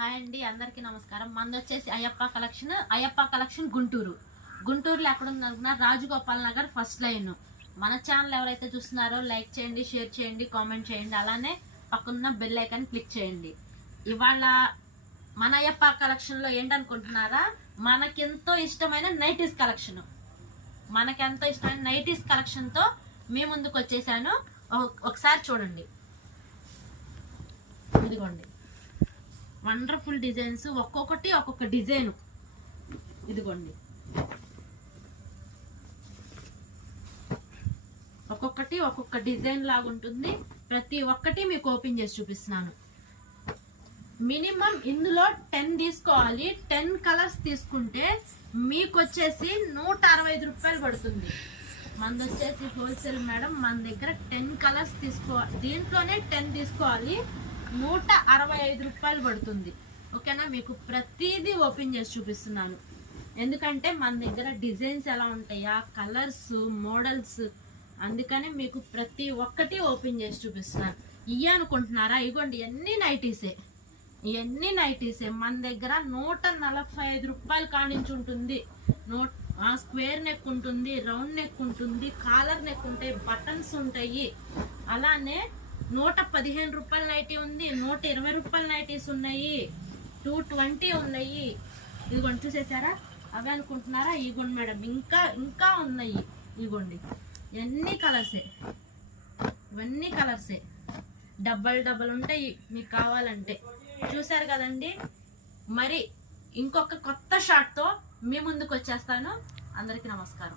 Hi అండి, అందరికీ నమస్కారం. మనది వచ్చేసి అయ్యప్ప కలెక్షన్ గుంటూరులో ఎక్కడ ఉందనుకున్నారు? Rajagopal Nagar first line. మన ఛానల్ ఎవరైతే చూస్తున్నారో లైక్ చేయండి, షేర్ చేయండి, కామెంట్ చేయండి, అలానే పక్కన బెల్ ఐకాన్ క్లిక్ చేయండి. ఇవాళ మన అయ్యప్ప కలెక్షన్ లో ఏంటనుకుంటున్నారా? మనకెంతో ఇష్టమైన నైటీస్ కలెక్షన్ తో మీ ముందుకు వచ్చేసాను. ఒకసారి చూడండి, ఇదిగోండి వండర్ఫుల్ డిజైన్స్, ఒక్కొక్కటి ఒక్కొక్క డిజైన్. ఇదిగోండి ఒక్కొక్కటి ఒక్కొక్క డిజైన్ లాగా ఉంటుంది. ప్రతి ఒక్కటి మీకు ఓపెన్ చేసి చూపిస్తున్నాను. మినిమం ఇందులో 10 తీసుకోవాలి. 10 కలర్స్ తీసుకుంటే మీకు వచ్చేసి 165 రూపాయలు పడుతుంది. మనది వచ్చేసి హోల్సేల్ మేడం. మన దగ్గర 10 కలర్స్ తీసుకోవాలి. దీంట్లోనే 10 తీసుకోవాలి, 165 రూపాయలు పడుతుంది. ఓకేనా? మీకు ప్రతిదీ ఓపెన్ చేసి చూపిస్తున్నాను. ఎందుకంటే మన దగ్గర డిజైన్స్ ఎలా ఉంటాయా, కలర్స్, మోడల్స్, అందుకని మీకు ప్రతి ఒక్కటి ఓపెన్ చేసి చూపిస్తున్నాను. ఇవి అనుకుంటున్నారా? ఇగోండి ఇవన్నీ నైటీసే. మన దగ్గర 145 రూపాయలు కానించి ఉంటుంది. స్క్వేర్ నెక్ ఉంటుంది, రౌండ్ నెక్ ఉంటుంది, కాలర్ నెక్ ఉంటాయి, బటన్స్ ఉంటాయి. అలానే 115 రూపాయల నైటీ ఉంది, 120 రూపాయల నైటీస్ ఉన్నాయి, 220 ఉన్నాయి. ఇదిగోండి చూసేసారా? అవి అనుకుంటున్నారా? ఇగోండి మేడం, ఇంకా ఉన్నాయి. ఇగోండి ఇవన్నీ కలర్సే, డబల్ ఉంటాయి మీకు కావాలంటే. చూసారు కదండి. మరి ఇంకొక కొత్త షార్ట్ తో మీ ముందుకు వచ్చేస్తాను. అందరికీ నమస్కారం.